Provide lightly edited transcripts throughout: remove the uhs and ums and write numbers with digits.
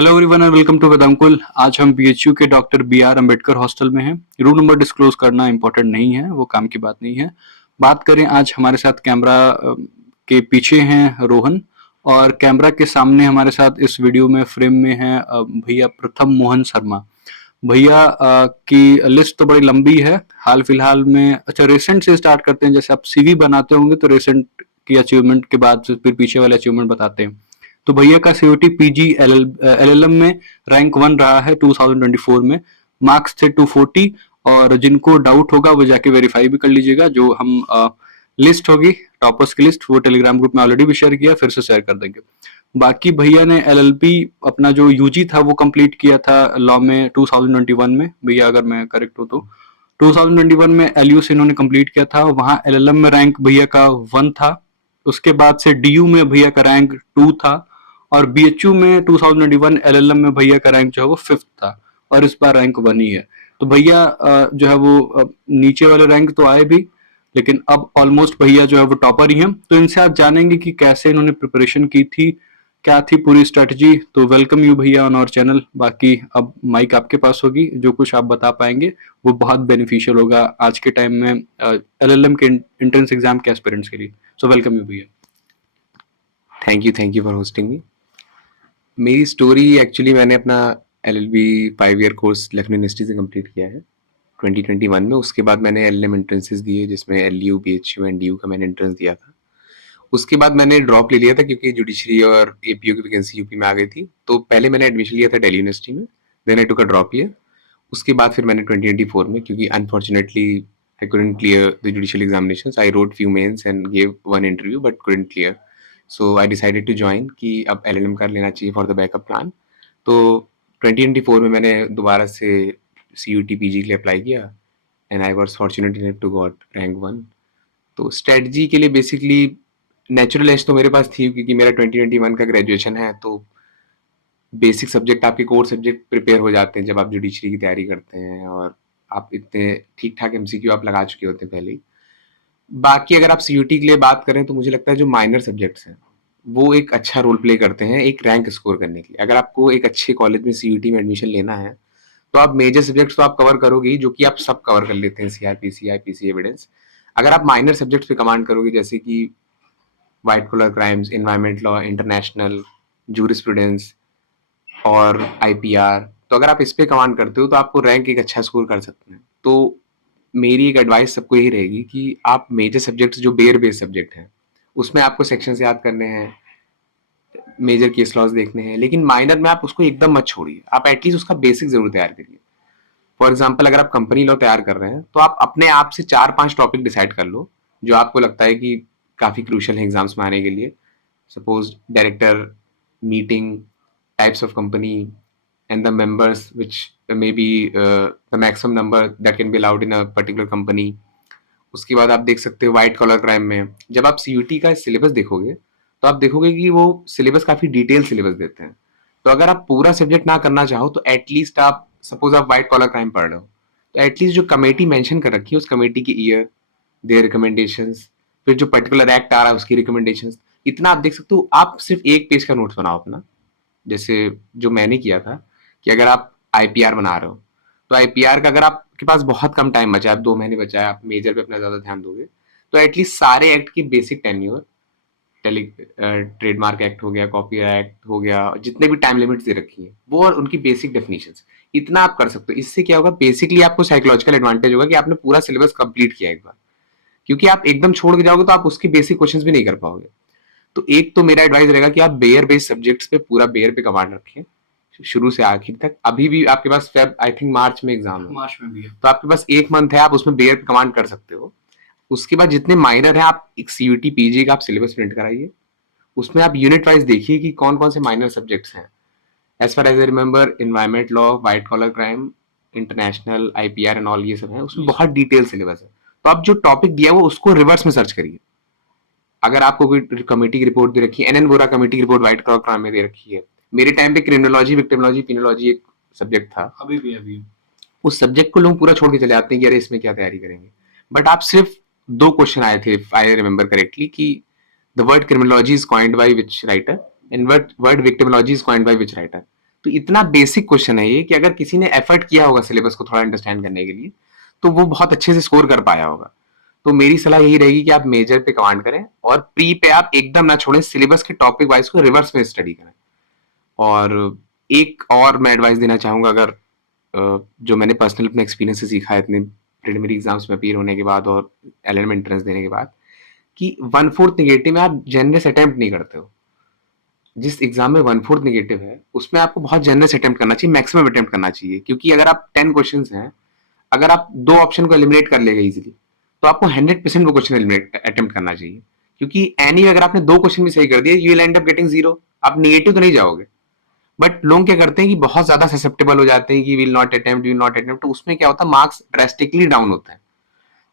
Hello everyone and welcome to Vedankul. आज हम BHU के doctor B R Ambedkar hostel में हैं। रूम नंबर डिस्क्लोज करना इंपॉर्टेंट नहीं है, वो काम की बात नहीं है। बात करें, आज हमारे साथ कैमरा के पीछे हैं रोहन, और कैमरा के सामने हमारे साथ इस वीडियो में फ्रेम में है भैया प्रथम मोहन शर्मा। भैया की लिस्ट तो बड़ी लंबी है। हाल फिलहाल में, अच्छा रिसेंट से स्टार्ट करते हैं। जैसे आप सीवी बनाते होंगे तो रिसेंट की अचीवमेंट के बाद फिर पीछे वाले अचीवमेंट बताते हैं। तो भैया का सीयूटी पीजी एलएलएम में रैंक 1 रहा है 2024 में। मार्क्स थे 240, और जिनको डाउट होगा वो जाके वेरीफाई भी कर लीजिएगा। जो हम लिस्ट होगी टॉपर्स की लिस्ट, वो टेलीग्राम ग्रुप में ऑलरेडी भी शेयर किया, फिर से शेयर कर देंगे। बाकी भैया ने एलएलबी अपना जो यूजी था वो कंप्लीट किया था लॉ में 2021 में। भैया अगर मैं करेक्ट हूँ तो 2021 में एलयू से इन्होंने कंप्लीट किया था। वहां एलएलएम में रैंक भैया का 1 था। उसके बाद से डीयू में भैया का रैंक 2 था, और बीएचयू में 2021 एलएलएम में भैया का रैंक जो है वो 5th था, और इस बार रैंक 1 ही है। तो भैया जो है वो नीचे वाले रैंक तो आए भी, लेकिन अब ऑलमोस्ट भैया जो है वो टॉपर ही हैं। तो इनसे आप जानेंगे कि कैसे इन्होंने प्रिपरेशन की थी, क्या थी पूरी स्ट्रेटजी। तो वेलकम यू भैया ऑन आवर चैनल। बाकी अब माइक आपके पास होगी, जो कुछ आप बता पाएंगे वो बहुत बेनिफिशियल होगा आज के टाइम में एलएलएम के एंट्रेंस एग्जाम के एस्पिरेंट्स के लिए। सो वेलकम यू भैया। थैंक यू फॉर होस्टिंग मी। मेरी स्टोरी एक्चुअली मैंने अपना LLB 5 year course Lucknow university से कंप्लीट किया है 2021 में। उसके बाद मैंने एलएलएम एंट्रेंसेस दिए, जिसमें एलयू, बीएचयू एंड डीयू का मैंने एंट्रेंस दिया था। उसके बाद मैंने ड्रॉप ले लिया था क्योंकि जुडिशरी और एपीओ की वैकेंसी यूपी में आ गई थी। तो पहले मैंने एडमिशन लिया था दिल्ली यूनिवर्सिटी में, then I took a drop year. उसके बाद फिर मैंने 2024 में, क्योंकि unfortunately I couldn't clear the judicial examinations, I wrote few mains and gave one interview but couldn't clear. So I decided to join कि अब एलएलएम कर लेना चाहिए फॉर द बैकअप प्लान। तो 2024 में मैंने दोबारा से सीयूटी पीजी के लिए अप्लाई किया and I was fortunate enough to got rank 1। तो स्ट्रेटजी के लिए बेसिकली नेचुरल एज तो मेरे पास थी, क्योंकि मेरा 2021 का ग्रेजुएशन है। तो बेसिक सब्जेक्ट, आपके कोर सब्जेक्ट प्रिपेयर हो जाते हैं जब आप जुडिशरी की तैयारी करते हैं, और आप इतने ठीक ठाक एमसीक्यू आप लगा चुके होते हैं पहले ही। बाकी अगर आप सीयूटी के लिए बात करें तो मुझे लगता है जो माइनर सब्जेक्ट्स हैं वो एक अच्छा रोल प्ले करते हैं एक रैंक स्कोर करने के लिए। अगर आपको एक अच्छे कॉलेज में सीयूटी में एडमिशन लेना है तो आप मेजर सब्जेक्ट्स तो आप कवर करोगे ही, जो कि आप सब कवर कर लेते हैं, सीआरपीसी, आईपीसी, एविडेंस। अगर आप माइनर सब्जेक्ट्स पे कमांड करोगे, जैसे कि white collar crimes, environment law, international, jurisprudence और आईपीआर, तो अगर आप इस पे कमांड करते हो तो आपको रैंक एक अच्छा स्कोर कर सकते हैं। तो मेरी एक एडवाइस सबको यही रहेगी कि आप मेजर सब्जेक्ट्स जो बेयर बेस्ड सब्जेक्ट हैं उसमें आपको सेक्शंस याद करने हैं, मेजर केस लॉज देखने हैं, लेकिन माइनर में आप उसको एकदम मत छोड़िए। आप एटलीस्ट उसका बेसिक जरूर तैयार करिए। फॉर एग्जाम्पल, अगर आप कंपनी लॉ तैयार कर रहे हैं तो आप अपने आप से 4-5 टॉपिक डिसाइड कर लो जो आपको लगता है कि काफी क्रूशियल है एग्जाम्स में आने के लिए। Suppose director meeting, types of company, and the members which may be the maximum number that can be allowed in a particular company. उसके बाद आप देख सकते हो वाइट कॉलर क्राइम में जब आप सीयूटी का सिलेबस देखोगे तो आप देखोगे कि वो सिलेबस काफी डिटेल सिलेबस देते हैं। तो अगर आप पूरा सब्जेक्ट ना करना चाहो तो एटलीस्ट आप, सपोज आप वाइट कॉलर क्राइम पढ़ रहे हो, तो एटलीस्ट जो कमेटी मेंशन कर रखी है उस कमेटी की ईयर, देयर रिकमेंडेशंस, फिर जो पर्टिकुलर एक्ट आ रहा है उसकी रिकमेंडेशंस, इतना आप देख सकते हो। आप सिर्फ एक पेज का नोट्स बनाओ अपना, जैसे जो मैंने किया था कि अगर आप आईपीआर बना रहे हो तो आईपीआर का अगर आपके पास बहुत कम टाइम बचा है, 2 महीने बचा है, आप मेजर पे अपना ज्यादा ध्यान दोगे, तो एटलीस्ट सारे एक्ट की बेसिक टेन्योर, ट्रेडमार्क एक्ट हो गया, कॉपी एक्ट हो गया, जितने भी टाइम लिमिट्स दे रखी है वो, और उनकी बेसिक डेफिनेशंस, इतना आप कर सकते हो। इससे क्या होगा, बेसिकली आपको साइकोलॉजिकल एडवांटेज होगा कि आपने पूरा सिलेबस कंप्लीट किया एक बार। क्योंकि आप एकदम छोड़ के जाओगे तो आप उसके बेसिक क्वेश्चंस भी नहीं कर पाओगे। तो एक तो मेरा एडवाइस रहेगा कि आप बेयर बेस्ड सब्जेक्ट्स पे पूरा बेयर पे कमांड रखें शुरू से आखिर तक। अभी भी आपके पास फेब, आई थिंक मार्च में एग्जाम है, मार्च में भी है। तो आपके पास 1 मंथ है, आप उसमें बेयर पे कमांड कर सकते हो। उसके बाद जितने माइनर है, आप एक सीयूटी पीजी का आप सिलेबस प्रिंट कराइए, उसमें आप यूनिट वाइज देखिए कि कौन कौन से माइनर सब्जेक्ट्स हैं। As far as I remember, environment law, white collar crime, international, IPR and all, ये सब है, उसमें बहुत डिटेल सिलेबस है। तो आप जो टॉपिक दिया वो उसको रिवर्स में सर्च करिए। अगर आपको कोई कमेटी की रिपोर्ट दे रखी है, एनएन वोरा कमेटी की रिपोर्ट व्हाइट कॉलर क्राइम में दे रखी है, मेरे टाइम पे क्रिमिनोलॉजी, विक्टिमोलॉजी, पिनोलॉजी एक सब्जेक्ट था, अभी भी अभी उस सब्जेक्ट को लोग पूरा छोड़ के चले आते हैं कि अरे इसमें क्या तैयारी करेंगे। बट आप सिर्फ 2 क्वेश्चन आए थे, आई रिमेंबर करेक्टली, कि the word criminology is coined by which writer and word victimology is coined by which writer. तो इतना बेसिक क्वेश्चन है ये कि अगर किसी ने एफर्ट किया होगा सिलेबस को थोड़ा अंडरस्टैंड करने के लिए, तो वो बहुत अच्छे से स्कोर कर पाया होगा। तो मेरी सलाह यही रहेगी कि आप मेजर पे कमांड करें और प्री पे आप एकदम ना छोड़ें, सिलेबस के टॉपिक वाइज को रिवर्स में स्टडी करें। और एक और मैं एडवाइस देना चाहूंगा, अगर जो मैंने पर्सनल अपने एक्सपीरियंस से सीखा है इतने प्रिलिमिनरी एग्जाम्स में अपीयर होने के बाद और एलएलएम एंट्रेंस देने के बाद, कि 1/4 निगेटिव में आप जेनरस अटेम्प्ट नहीं करते हो। जिस एग्जाम में 1/4 निगेटिव है उसमें आपको बहुत जेनरस अटेम्प्ट करना चाहिए, मैक्सिमम अटेम्प्ट करना चाहिए। क्योंकि अगर आप 10 क्वेश्चन हैं, अगर आप 2 ऑप्शन को एलिमिनेट कर लेगा इजीली, तो आपको 100% वो क्वेश्चन एलिमिनेट अटेम्प्ट करना चाहिए। क्योंकि एनी अगर आपने 2 क्वेश्चन भी सही कर दिए, you will and up getting 0, आप निगेटिव तो नहीं जाओगे। बट लोग क्या करते हैं कि बहुत ज्यादा ससेप्टेबल हो जाते हैं कि विल नॉट अटेम्प्ट, तो उसमें क्या होता है, मार्क्स ड्रेस्टिकली डाउन होते हैं।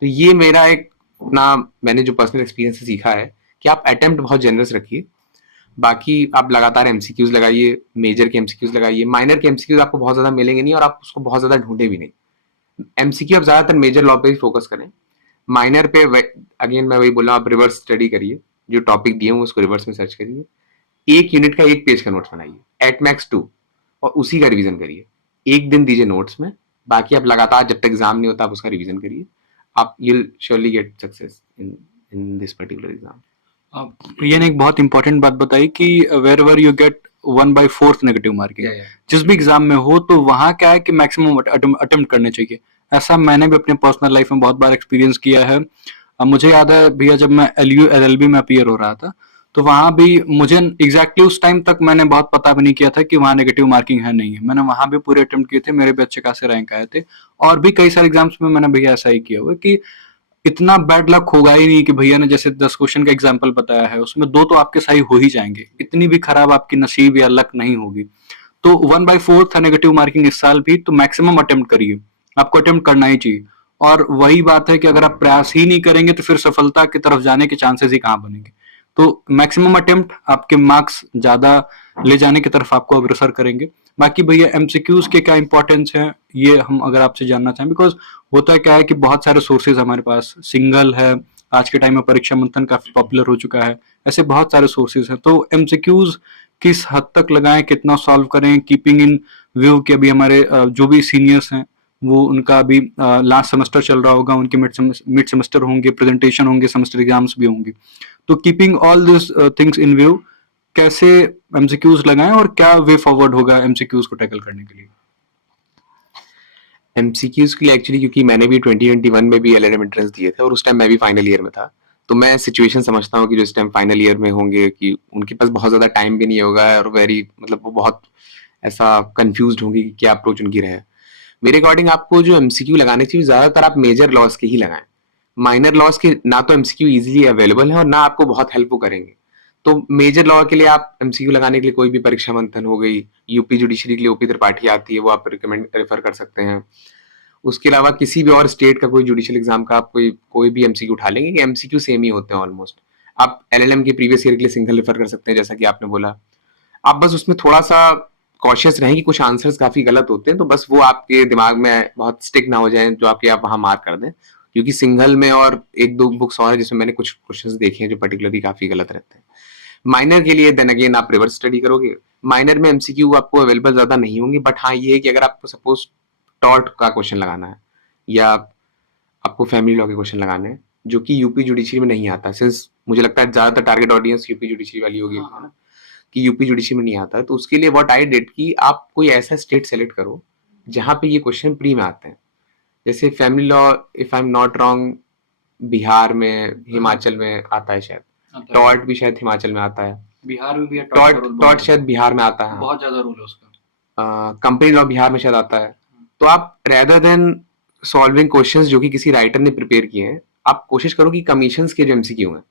तो ये मेरा एक अपना, मैंने जो पर्सनल एक्सपीरियंस से सीखा है कि आप अटेम्प्ट बहुत जेनरस रखिए। बाकी आप लगातार एमसीक्यूज लगाइए, मेजर के एमसीक्यूज लगाइए, माइनर के एमसीक्यूज आपको बहुत ज्यादा मिलेंगे नहीं और आप उसको बहुत ज्यादा ढूंढे भी नहीं। एमसीक्यू आप ज्यादातर मेजर लॉ पे ही फोकस करें। माइनर पे अगेन मैं वही बोल रहा हूँ, आप रिवर्स स्टडी करिए, जो टॉपिक दिए हुए उसको रिवर्स में सर्च करिए, एक यूनिट का 1 पेज का नोट्स बनाइए एट मैक्स 2, और उसी का रिवीजन करिए। एक दिन दीजिए नोट्स में, बाकी आप लगातार जब तक एग्जाम नहीं होता आप उसका रिवीजन करिए। आप you'll surely get success in this particular exam. Priya ने एक बहुत इंपॉर्टेंट बात बताई कि wherever you get 1/4 negative marking, जिस भी एग्जाम में हो, तो वहां क्या है कि मैक्सिमम अटेम्प्ट करने चाहिए। ऐसा मैंने भी अपने पर्सनल लाइफ में बहुत बार एक्सपीरियंस किया है। मुझे याद है भैया, जब मैं LLB में अपीयर हो रहा था, तो वहां भी मुझे एग्जैक्टली उस टाइम तक मैंने बहुत पता भी नहीं किया था कि वहां नेगेटिव मार्किंग है नहीं है। मैंने वहां भी पूरे अटेम्प्ट किए थे, मेरे भी अच्छे खासे रैंक आए थे। और भी कई सारे एग्जाम्स में मैंने भैया ऐसा ही किया हुआ कि इतना बैड लक होगा ही नहीं कि भैया ने जैसे 10 क्वेश्चन का एग्जाम्पल बताया है उसमें 2 तो आपके सही हो ही जाएंगे, इतनी भी खराब आपकी नसीब या लक नहीं होगी। तो 1/4 था नेगेटिव मार्किंग इस साल भी, तो मैक्सिमम अटेम्प्ट करिए, आपको अटेम्प्ट करना ही चाहिए। और वही बात है कि अगर आप प्रयास ही नहीं करेंगे तो फिर सफलता की तरफ जाने के चांसेस ही कहाँ बनेंगे। तो मैक्सिमम अटेम्प्ट आपके मार्क्स ज्यादा ले जाने की तरफ आपको अग्रसर करेंगे। बाकी भैया एमसीक्यूज के क्या इंपॉर्टेंस है, ये हम अगर आपसे जानना चाहें, बिकॉज होता क्या है कि बहुत सारे सोर्सेज हमारे पास, सिंगल है, आज के टाइम में परीक्षा मंथन काफी पॉपुलर हो चुका है, ऐसे बहुत सारे सोर्सेज हैं। तो एमसीक्यूज किस हद तक लगाएं, कितना सॉल्व करें, कीपिंग इन व्यू के अभी हमारे जो भी सीनियर्स हैं वो उनका अभी लास्ट सेमेस्टर चल रहा होगा, उनके मिड सेमेस्टर होंगे, प्रेजेंटेशन होंगे, सेमेस्टर एग्जाम्स भी होंगे। तो keeping all this things in view, कैसे एमसीक्यूज लगाएं और क्या वे फॉरवर्ड होगा एमसीक्यूज को टैकल करने के लिए? एमसीक्यूज के लिए एक्चुअली, क्योंकि मैंने भी 2021 में भी एलएलएम एंट्रेंस दिए थे और उस टाइम मैं भी फाइनल ईयर में था, तो मैं सिचुएशन समझता हूँ कि जो इस टाइम फाइनल ईयर में होंगे कि उनके पास बहुत ज्यादा टाइम भी नहीं होगा और वेरी मतलब वो बहुत ऐसा कंफ्यूज्ड होंगे कि क्या अप्रोच उनकी रहे। मेरे अकॉर्डिंग आपको जो एमसीक्यू लगाने चाहिए ज्यादातर आप मेजर लॉस के ही लगाएं। माइनर लॉस के ना तो एमसीक्यू इजीली अवेलेबल है और ना आपको बहुत हेल्प करेंगे। तो मेजर लॉ के लिए आप एमसीक्यू लगाने के लिए कोई भी परीक्षा मंथन हो गई, यूपी जुडिशरी के लिए ओपी त्रिपाठी आती है, वो आप रिकमेंड रेफर कर सकते हैं। उसके अलावा किसी भी और स्टेट का कोई जुडिशियल एग्जाम का आप कोई भी एमसीक्यू उठा लेंगे कि एमसीक्यू सेम ही होते हैं ऑलमोस्ट। आप एलएलएम के प्रीवियस ईयर के लिए सिंगल रेफर कर सकते हैं, जैसा कि आपने बोला। आप बस उसमें थोड़ा सा कॉशियस रहें कि कुछ आंसर्स काफी गलत होते हैं, तो बस वो आपके दिमाग में बहुत स्टिक ना हो जाए जो आपके आप वहां मार्क कर दें। क्योंकि सिंगल में और 1-2 बुक्स और है जिसमें मैंने कुछ क्वेश्चंस देखे हैं जो पर्टिकुलरली काफी गलत रहते हैं। माइनर के लिए देन अगेन आप रिवर्स स्टडी करोगे। माइनर में एमसीक्यू आपको अवेलेबल ज्यादा नहीं होंगे, बट हाँ ये है कि अगर आपको सपोज टॉर्ट का क्वेश्चन लगाना है या आपको फैमिली लॉ के क्वेश्चन लगाने हैं जो कि यूपी जुडिशरी में नहीं आता, सिंस मुझे लगता है ज्यादातर टारगेट ऑडियंस यूपी जुडिशरी वाली होगी, है ना, कि यूपी जुडिशरी में नहीं आता है, तो उसके लिए व्हाट आई डिड कि आप कोई ऐसा स्टेट सेलेक्ट करो जहां पे ये क्वेश्चन प्री में आते हैं। जैसे family law, if I am not wrong, Bihar में, हिमाचल में आता है शायद, टॉर्ट भी शायद हिमाचल में आता है, बिहार में भी टॉर्ट शायद बिहार में आता है, बहुत ज्यादा रूल है उसका। कंपनी लॉ बिहार में शायद आता है। तो आप रेदर देन सॉल्विंग क्वेश्चंस जो कि किसी राइटर ने प्रिपेयर किए हैं, आप कोशिश करो कि कमीशंस के जो एमसीक्यू हैं,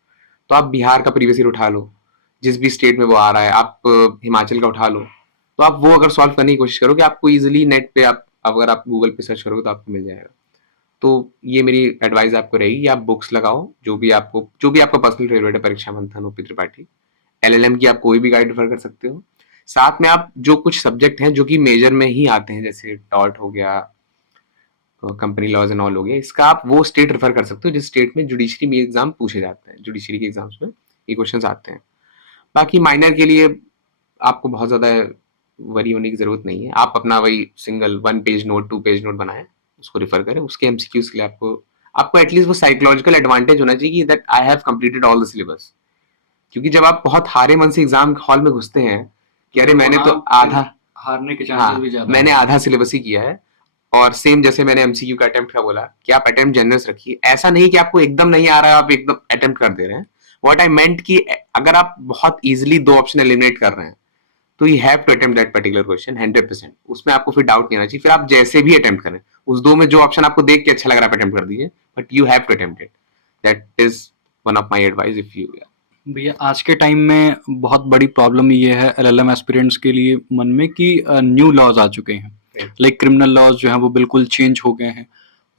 तो आप बिहार का प्रीवियस ईयर उठा लो, जिस भी स्टेट में वो आ रहा है, आप हिमाचल का उठा लो, तो आप वो अगर सॉल्व करने की कोशिश करो कि आपको इजीली नेट पे आप अगर आप गूगल पे सर्च करोगे तो आपको मिल जाएगा। तो ये मेरी एडवाइस आपको रहेगी कि आप बुक्स लगाओ, जो भी आपका पर्सनल फेवरेट है, परीक्षा मंथन, ओपी त्रिपाठी, एलएलएम की आप कोई भी गाइड रेफर कर सकते हो। साथ में आप जो कुछ सब्जेक्ट हैं जो कि मेजर में ही आते हैं, जैसे टॉर्ट हो गया, कंपनी लॉज एंड ऑल हो गया, इसका आप वो स्टेट रेफर कर सकते हो जिस स्टेट में जुडिशरी में एग्जाम पूछे जाते हैं, जुडिशरी के एग्जाम्स में ये क्वेश्चंस आते हैं। बाकी माइनर के लिए आपको बहुत ज्यादा वरी होने की ज़रूरत नहीं है। आप अपना वही single 1 page note, 2 page note बनाएँ, उसको रेफ़र करें। उसके एमसीक्यूज़ के लिए आपको आपको एटलीस्ट वो साइकोलॉजिकल एडवांटेज होना चाहिए कि that I have completed all the syllabus. क्योंकि जब आप बहुत हारे मन से एग्ज़ाम हॉल में घुसते हैं कि अरे तो मैंने तो वहाँ फिर आधा हारने के चांसेस भी हाँ, ज़्यादा मैंने होते हैं। आधा सिलेबस ही किया है। और सेम जैसे मैंने एमसीक्यू का अटेम्प्ट का बोला कि आप अटेम्प्ट जनरस रखिए। ऐसा नहीं कि आपको एकदम नहीं आ रहा है, आप एकदम अटेम्प्ट कर दे रहे हैं। व्हाट आई मेंट कि अगर आप बहुत ईजिली 2 ऑप्शन एलिमिनेट कर रहे हैं, तो you have to attempt that particular question 100%। उसमें आपको फिर डाउट नहीं आना चाहिए। फिर आप जैसे भी अटेम्प्ट करें, उस 2 में जो ऑप्शन आपको देख के अच्छा लग रहा है, आप अटेम्प्ट कर दीजिए, but you have to attempt it. That is one of my advice if you भैया आज के टाइम में बहुत बड़ी प्रॉब्लम ये है एलएलएम एस्पिरेंट्स के लिए मन में कि न्यू लॉज आ चुके हैं। Right. लाइक क्रिमिनल लॉज जो हैं वो बिल्कुल चेंज हो गए हैं।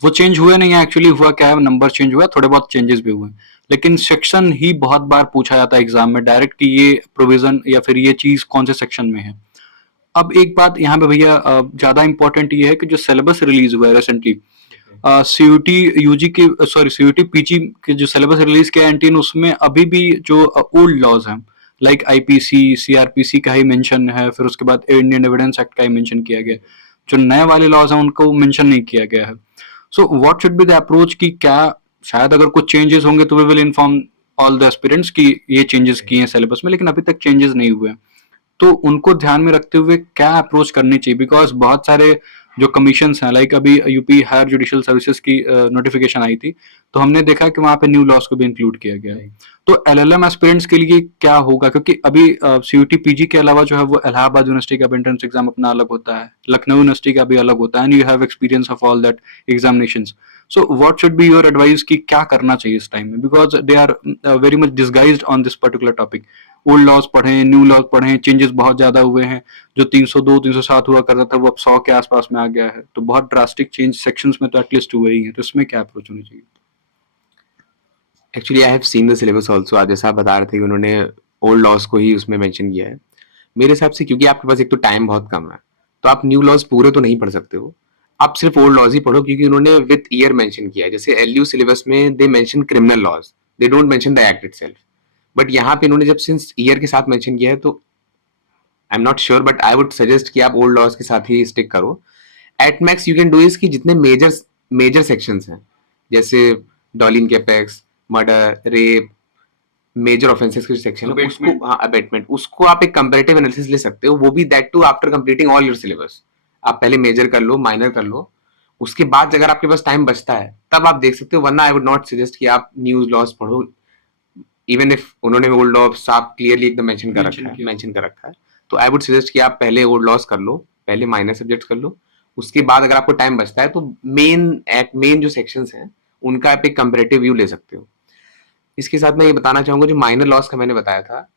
वो चेंज हुए नहीं है, एक्चुअली हुआ क्या है, नंबर चेंज हुआ है, थोड़े बहुत चेंजेस भी हुए हैं। लेकिन सेक्शन ही बहुत बार पूछा जाता है एग्जाम में डायरेक्ट कि ये प्रोविजन या फिर ये चीज कौन से सेक्शन में है। अब एक बात यहाँ पे भैया ज्यादा इंपॉर्टेंट ये है कि जो सिलेबस रिलीज हुआ है रिसेंटली, सीयूटी यूजी के सॉरी सीयूटी पीजी के जो सिलेबस रिलीज किया है एनटीए ने, उसमें अभी भी जो ओल्ड लॉज हैं लाइक आईपीसी सीआरपीसी का ही मेंशन है, फिर उसके बाद इंडियन एविडेंस एक्ट का ही मेंशन किया गया। जो नए वाले लॉज हैं उनको मेंशन नहीं किया गया है। So what should be the approach कि क्या शायद अगर कुछ चेंजेस होंगे तो we will inform all the aspirants कि ये चेंजेस किए हैं सिलेबस में, लेकिन अभी तक चेंजेस नहीं हुए हैं। तो उनको ध्यान में रखते हुए क्या अप्रोच करनी चाहिए, बिकॉज बहुत सारे जो कमीशंस हैं लाइक अभी यूपी हायर जुडिशियल सर्विसेज की नोटिफिकेशन आई थी, तो हमने देखा कि वहाँ पे न्यू लॉज को भी इंक्लूड किया गया है। तो एलएलएम एस्पिरेंट्स के लिए क्या होगा, क्योंकि अभी सीयूटी पीजी के अलावा जो है वो इलाहाबाद यूनिवर्सिटी का एंट्रेंस एग्जाम अपना अलग होता है, लखनऊ यूनिवर्सिटी का भी अलग होता है, and you have experience of all that examinations. So what should be your advice कि क्या करना चाहिए इस टाइम में, because they are very much disguised on this particular topic. Old laws पढ़े, न्यू लॉज पढ़े, चेंजेस बहुत ज्यादा हुए हैं। जो 302 307 हुआ करता था वो अब 100 के आसपास में आ गया है, तो बहुत ड्रास्टिक चेंज सेक्शंस में तो एटलीस्ट हुए ही है। तो इसमें क्या अप्रोच होनी चाहिए? Actually I have seen the syllabus also. आज जैसा आप बता रहे थे कि उन्होंने ओल्ड लॉज को ही उसमें मेंशन किया है। मेरे हिसाब से क्योंकि आपके पास एक तो टाइम बहुत कम है, तो आप न्यू लॉज पूरे तो नहीं पढ़ सकते हो। आप सिर्फ ओल्ड लॉज ही पढ़ो, क्योंकि उन्होंने विथ ईयर मेंशन किया है। जैसे एलयू सिलेबस में they mention criminal laws, they don't mention the act itself. But यहाँ पे इन्होंने जब सिंस ईयर के साथ मेंशन किया है, तो I am not sure, but I would suggest कि आप ओल्ड लॉज के साथ ही स्टिक करो। At max you can do is कि जितने मेजर मेजर सेक्शंस हैं, जैसे डॉलिन कैपेक्स, मर्डर, रेप, मेजर ऑफेंसेस के सेक्शन है, उसको हाँ अबेटमेंट, उसको आप एक कंपैरेटिव एनालिसिस ले सकते हो। वो भी that too after completing all your syllabus. आप पहले मेजर कर लो, माइनर कर लो, उसके बाद अगर आपके पास टाइम बचता है तब आप देख सकते हो। वरना आई वुड नॉट सजेस्ट कि आप न्यूज लॉस पढ़ो, इवन इफ उन्होंने ओल्ड लॉस आप क्लियरली एकदम मेंशन कर रखा है। तो आई वुड सजेस्ट कि आप पहले ओल्ड लॉस कर लो, पहले माइनर सब्जेक्ट्स कर लो, उसके बाद अगर आपको टाइम बचता है तो मेन जो सेक्शंस हैं उनका आप एक कंपैरेटिव व्यू ले सकते हो। इसके साथ मैं ये बताना चाहूंगा, जो माइनर लॉस का मैंने बताया था,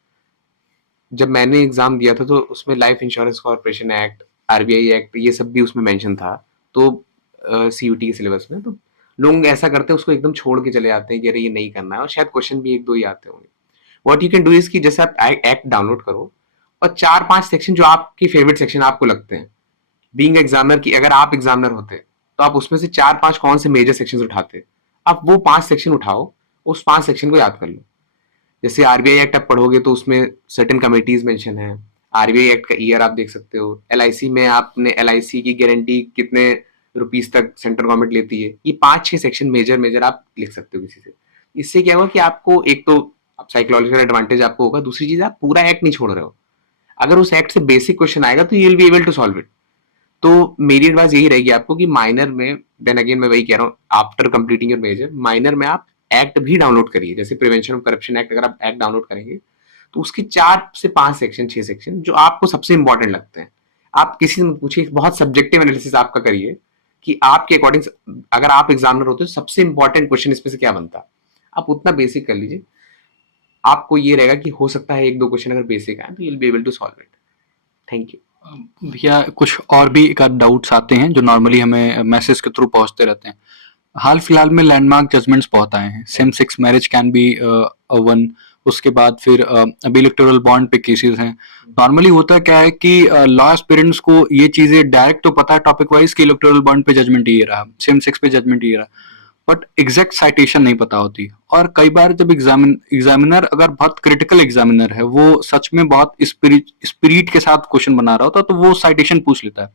जब मैंने एग्जाम दिया था तो उसमें life insurance corporation act, RBI act, ये सब भी उसमें मेंशन था। तो सीयूटी के सिलेबस में तो लोग ऐसा करते हैं, उसको एकदम छोड़ के चले जाते हैं कि अरे ये नहीं करना है, और शायद क्वेश्चन भी 1-2 ही आते होंगे। What you can do is कि जैसे आप एक्ट डाउनलोड करो और 4-5 सेक्शन जो आपकी फेवरेट सेक्शन आपको लगते हैं, बीइंग एग्जामिनर की अगर आप एग्जामिनर होते तो आप उसमें से 4-5 कौन से मेजर सेक्शन उठाते, आप वो 5 सेक्शन उठाओ, उस 5 सेक्शन को याद कर लो। जैसे आरबीआई एक्ट आप पढ़ोगे तो उसमें सर्टेन कमिटीज मेंशन है। आरबीआई एक्ट का ईयर आप देख सकते हो। एलआईसी में आपने एलआईसी की गारंटी कितने रुपीस तक सेंट्रल गवर्नमेंट लेती है, ये 5-6 सेक्शन मेजर आप लिख सकते हो किसी से। इससे क्या होगा कि आपको एक तो साइकोलॉजिकल एडवांटेज आपको होगा, दूसरी चीज आप पूरा एक्ट नहीं छोड़ रहे हो। अगर उस एक्ट से बेसिक क्वेश्चन आएगा तो you will be able to solve it. तो मेरी एडवाइस यही रहेगी आपको कि माइनर में, देन अगेन मैं वही कह रहा हूँ, after completing your major, minor में आप एक्ट भी डाउनलोड करिए। जैसे प्रिवेंशन ऑफ करप्शन एक्ट, अगर आप एक्ट डाउनलोड करेंगे तो उसके 4 से 5 सेक्शन, 6 सेक्शन जो आपको सबसे इंपॉर्टेंट लगते हैं, आप किसी से पूछिए, बहुत सब्जेक्टिव एनालिसिस आपका करिए कि आपके अकॉर्डिंग अगर आप एग्जामिनर होते तो सबसे इंपॉर्टेंट क्वेश्चन इसमें से क्या बनता। आप उतना बेसिक कर लीजिए, आपको ये रहेगा कि हो सकता है 1-2 क्वेश्चन अगर बेसिक आए तो you will be able to solve it. Thank you. भैया कुछ और भी एक आध डाउट्स आते हैं जो नॉर्मली हमें मैसेज के थ्रू पहुंचते रहते हैं। हाल फिलहाल में लैंडमार्क जजमेंट्स बहुत आए हैं, same sex marriage can be one, उसके बाद फिर अभी इलेक्टोरल बॉन्ड पे केसेस हैं। नॉर्मली होता क्या है कि लॉ एस्पिरेंट्स को ये चीजें डायरेक्ट तो पता है टॉपिक वाइज कि इलेक्टोरल बॉन्ड पे जजमेंट ये रहा, सेम सेक्स पे जजमेंट ये रहा, बट एग्जैक्ट साइटेशन नहीं पता होती। और कई बार जब एग्जामिनर अगर बहुत क्रिटिकल एग्जामिनर है, वो सच में बहुत स्पिरिट के साथ क्वेश्चन बना रहा होता है, तो वो साइटेशन पूछ लेता है।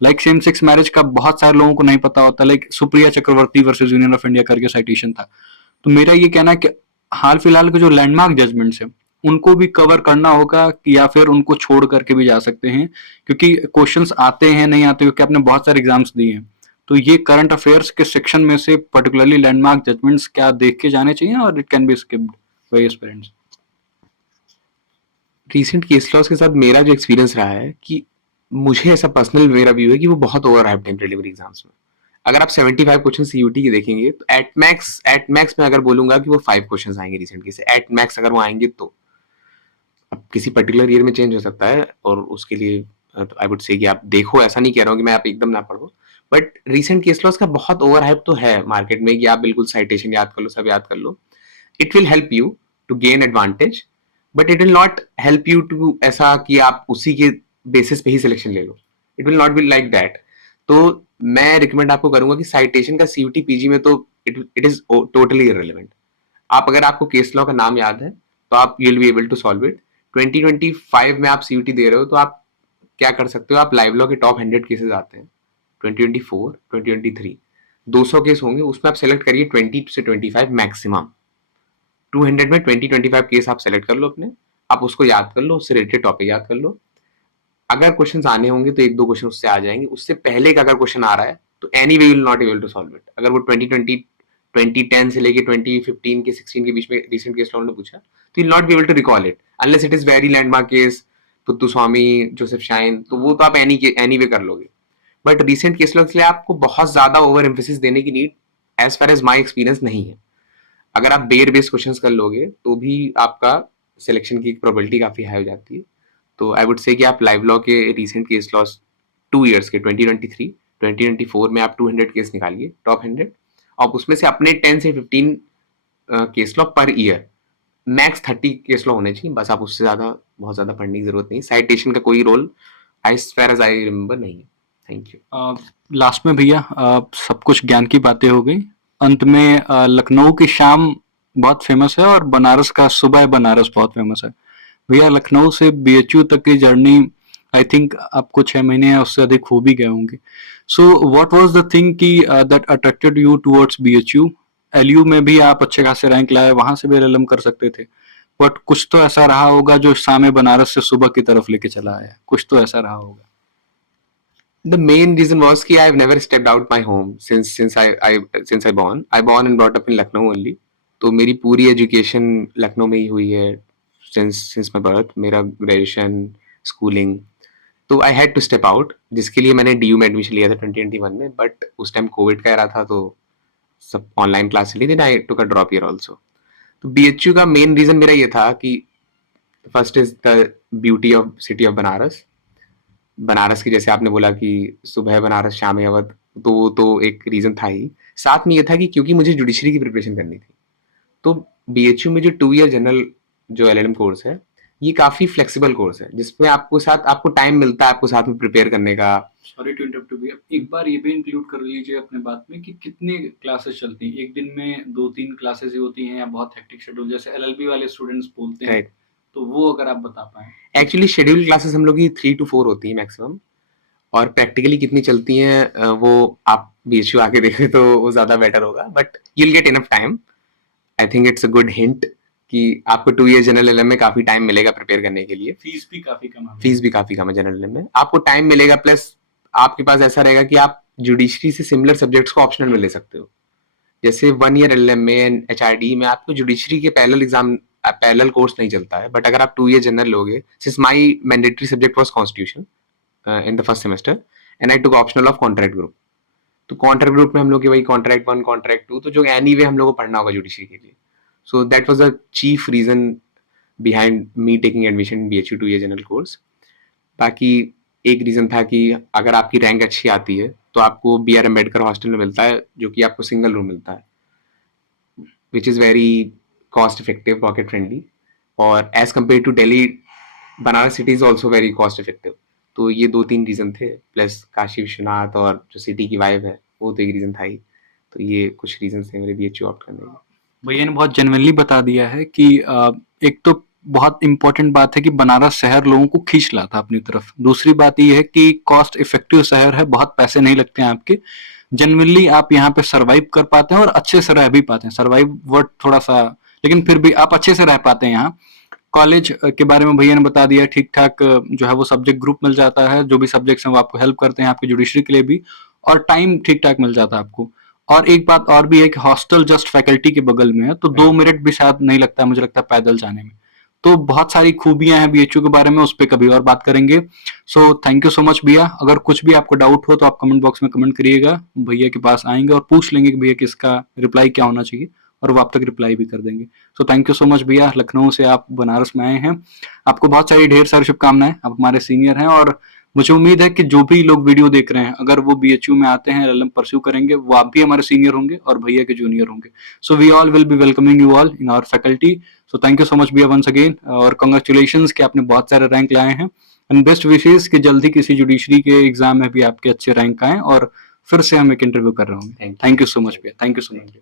लाइक सेम सेक्स मैरिज का बहुत सारे लोगों को नहीं पता होता, like Supriya Chakraborty versus Union of India करके साइटेशन था। तो मेरा ये कहना है कि हाल फिलहाल के जो लैंडमार्क जजमेंट्स है उनको भी कवर करना होगा, या फिर उनको छोड़ करके भी जा सकते हैं, क्योंकि क्वेश्चंस आते हैं नहीं आते, क्योंकि आपने बहुत सारे एग्जाम्स दिए हैं। तो ये करंट अफेयर्स के सेक्शन में से पर्टिकुलरली लैंडमार्क जजमेंट्स क्या देख के जाने चाहिए, और it can be skipped by aspirants? Recent case laws के साथ मेरा जो एक्सपीरियंस रहा है कि मुझे ऐसा पर्सनल मेरा व्यू है कि वो बहुत ओवर हाइप्ड है प्रीलिमिनरी एग्जाम्स में। अगर आप 75 क्वेश्चन सीयूटी के देखेंगे तो एट मैक्स मैं अगर बोलूंगा कि वो 5 क्वेश्चंस आएंगे रिसेंट के से, एट मैक्स अगर वो आएंगे तो। अब किसी पर्टिकुलर ईयर में चेंज हो सकता है, और उसके लिए आई वुड से कि आप देखो, ऐसा नहीं कह रहा हूँ कि मैं आप एकदम ना पढ़ो, बट रिसेंट केस लॉस का बहुत ओवर हाइप तो है मार्केट में कि आप बिल्कुल साइटेशन याद कर लो, सब याद कर लो। It will help you to gain advantage, but it will not help you to ऐसा कि आप उसी के बेसिस पे ही सिलेक्शन ले लो। It will not be like that. तो मैं रिकमेंड आपको करूंगा कि साइटेशन का सीयूटी पीजी में तो इट इज टोटली इररिलेवेंट। आप अगर आपको केस लॉ का नाम याद है तो आप you will be able to solve it. 2025 में आप सीयूटी दे रहे हो तो आप क्या कर सकते हो, आप लाइव लॉ के टॉप 100 केसेस आते हैं 2024 2023, 200 केस होंगे, उसमें आप सेलेक्ट करिए 20 से 25 मैक्सिमम। 200 में 20-25 केस आप सेलेक्ट कर लो अपने, आप उसको याद कर लो, उससे रिलेटेड टॉपिक याद कर लो। अगर क्वेश्चंस आने होंगे तो एक दो क्वेश्चन उससे आ जाएंगे, उससे पहले का अगर क्वेश्चन आ रहा है तो anyway will not able to solve it. अगर वो 2010 से लेके 2015 के 16 के बीच में रिसेंट केस लॉ ने पूछा तो will not be able to recall it unless it is very landmark case, Puttaswamy, Joseph Shine, तो वो तो आप एनी वे कर लोगे। बट रिसेंट केस लॉ के लिए आपको बहुत ज्यादा ओवर एम्फेसिस देने की need as far as my experience नहीं है। अगर आप बेयर बेस्ड क्वेश्चंस कर लोगे तो भी आपका सिलेक्शन की प्रोबेबिलिटी काफी हाई हो जाती है। तो आई वुड से कि आप लाइव लॉ के रिसेंट केस लॉस 2 ईयर्स के 2023 2024 में आप 200 केस निकालिए टॉप 100, और उसमें से अपने 10 से 15 case law per year, max 30 case law होने चाहिए बस। आप उससे ज्यादा बहुत ज्यादा पढ़ने की जरूरत नहीं, साइटेशन का कोई role as far as I remember नहीं है। Thank you. लास्ट में भैया, सब कुछ ज्ञान की बातें हो गई। अंत में लखनऊ की शाम बहुत फेमस है, और बनारस का सुबह बनारस बहुत फेमस है। भैया, लखनऊ से बीएचयू तक की जर्नी आई थिंक आपको 6 महीने या उससे अधिक हो भी गए होंगे। So what was the thing की that attracted you towards BHU? LU में भी आप अच्छे खासे रैंक लाए, वहां से भी एलएलएम कर सकते थे, बट कुछ तो ऐसा रहा होगा जो शाम बनारस से सुबह की तरफ लेके चला आया, कुछ तो ऐसा रहा होगा। The main reason was कि I've never stepped out my home since I born and brought up in Lucknow only। तो मेरी पूरी एजुकेशन लखनऊ में ही हुई है since my birth, मेरा ग्रेजुएशन, स्कूलिंग। तो I had to step out, जिसके लिए मैंने डीयू में एडमिशन लिया था 2021 में, बट उस टाइम कोविड का रहा था तो सब ऑनलाइन क्लास ली, then I took a drop year also. तो बीएचयू का मेन रीजन मेरा ये था कि first is the beauty of city of Banaras. Banaras की जैसे आपने बोला कि सुबह बनारस शाम अवध, तो वो तो एक रीजन था ही। साथ में ये था कि क्योंकि मुझे जुडिशरी की प्रिपरेशन करनी थी, तो बीएचयू में जो 2 ईयर जनरल जो एलएलएम कोर्स है, ये काफी फ्लेक्सिबल कोर्स है, जिसमें आपको टाइम मिलता है आपको साथ में प्रिपेयर करने का। सॉरी टू इंटरप्ट भैया, एक बार ये भी इंक्लूड कर लीजिए अपने बात में कि कितने क्लासेस चलती हैं एक दिन में? 2-3 क्लासेस ही होती हैं, या बहुत हेक्टिक शेड्यूल जैसे एलएलबी वाले स्टूडेंट्स बोलते हैं? राइट। तो वो अगर आप बता पाएं। एक्चुअली शेड्यूल क्लासेस हम लोग की 3 to 4 होती है मैक्सिमम, और प्रैक्टिकली कितनी चलती हैं वो आप बीएचयू आके देखें तो वो ज्यादा बेटर होगा, but you will get enough time. I think it's a good hint कि आपको 2 ईयर जनरल एलएम में काफी टाइम मिलेगा प्रिपेयर करने के लिए। फीस भी काफी कम है। फीस भी काफी कम है जनरल एलएम में, आपको टाइम मिलेगा, प्लस आपके पास ऐसा रहेगा कि आप जुडिशरी से सिमिलर सब्जेक्ट्स को ऑप्शनल में ले सकते हो। जैसे 1 ईयर एलएम में एचआरडी में आपको जुडिशरी के पैरेलल कोर्स नहीं चलता है, बट अगर आप 2 ईयर जनरल लोगे, since my mandatory subject was constitution in the first semester and I took optional of contract group. तो कॉन्ट्रैक्ट ग्रुप में हम लोग के वही कॉन्ट्रैक्ट 1 कॉन्ट्रैक्ट 2, तो जो एनीवे हम लोग को पढ़ना होगा जुडिशरी के लिए। So that was the chief reason behind me taking admission in BHU 2 year general course. बाकी एक रीजन था कि अगर आपकी रैंक अच्छी आती है तो आपको BR अम्बेडकर हॉस्टल में मिलता है, जो कि आपको सिंगल रूम मिलता है, which is very cost effective, pocket friendly, और as compare to Delhi, Banaras city is also very cost effective. तो ये 2-3 रीजन थे, प्लस काशी विश्वनाथ और जो सिटी की वाइब है वो तो एक रीजन था ही। तो ये कुछ रीजन थे मेरे BHU ऑप्ट करने के। भैया ने बहुत जेन्युइनली बता दिया है कि एक तो बहुत इंपॉर्टेंट बात है कि बनारस शहर लोगों को खींच लाता अपनी तरफ। दूसरी बात ये है कि कॉस्ट इफेक्टिव शहर है, बहुत पैसे नहीं लगते हैं आपके। जेन्युइनली आप यहाँ पे सर्वाइव कर पाते हैं और अच्छे से रह भी पाते हैं। सर्वाइव वर्ड थोड़ा सा, लेकिन फिर भी आप अच्छे से रह पाते हैं यहाँ। कॉलेज के बारे में भैया ने बता दिया, ठीक ठाक जो है वो सब्जेक्ट ग्रुप मिल जाता है, जो भी सब्जेक्ट्स हैं वो आपको हेल्प करते हैं आपकी जुडिशरी के लिए भी, और टाइम ठीक ठाक मिल जाता है आपको। और एक बात और भी है कि हॉस्टल जस्ट फैकल्टी के बगल में है, तो 2 मिनट भी शायद नहीं लगता, मुझे लगता है पैदल जाने में। तो बहुत सारी खूबियां हैं BHU के बारे में, उस पर कभी और बात करेंगे। सो थैंक यू सो मच भैया। अगर कुछ भी आपको डाउट हो तो आप कमेंट बॉक्स में कमेंट करिएगा, भैया के पास आएंगे और पूछ लेंगे कि भैया कि इसका रिप्लाई क्या होना चाहिए, और वो आप तक रिप्लाई भी कर देंगे। सो थैंक यू सो मच भैया, लखनऊ से आप बनारस में आए हैं। आपको बहुत सारी ढेर सारी शुभकामनाएं, आप हमारे सीनियर हैं, और मुझे उम्मीद है कि जो भी लोग वीडियो देख रहे हैं, अगर वो BHU में आते हैं, LLM परस्यू करेंगे, वो आप भी हमारे सीनियर होंगे और भैया के जूनियर होंगे। So we all will be welcoming you all in our faculty. So thank you so much भैया वंस अगेन, और कंग्रेचुलेशंस कि आपने बहुत सारे रैंक लाए हैं, एंड बेस्ट विशेष कि जल्दी किसी जुडिशरी के एग्जाम में भी आपके अच्छे रैंक आए और फिर से हम एक इंटरव्यू कर रहे होंगे। थैंक यू सो मच भैया, थैंक यू सो मच।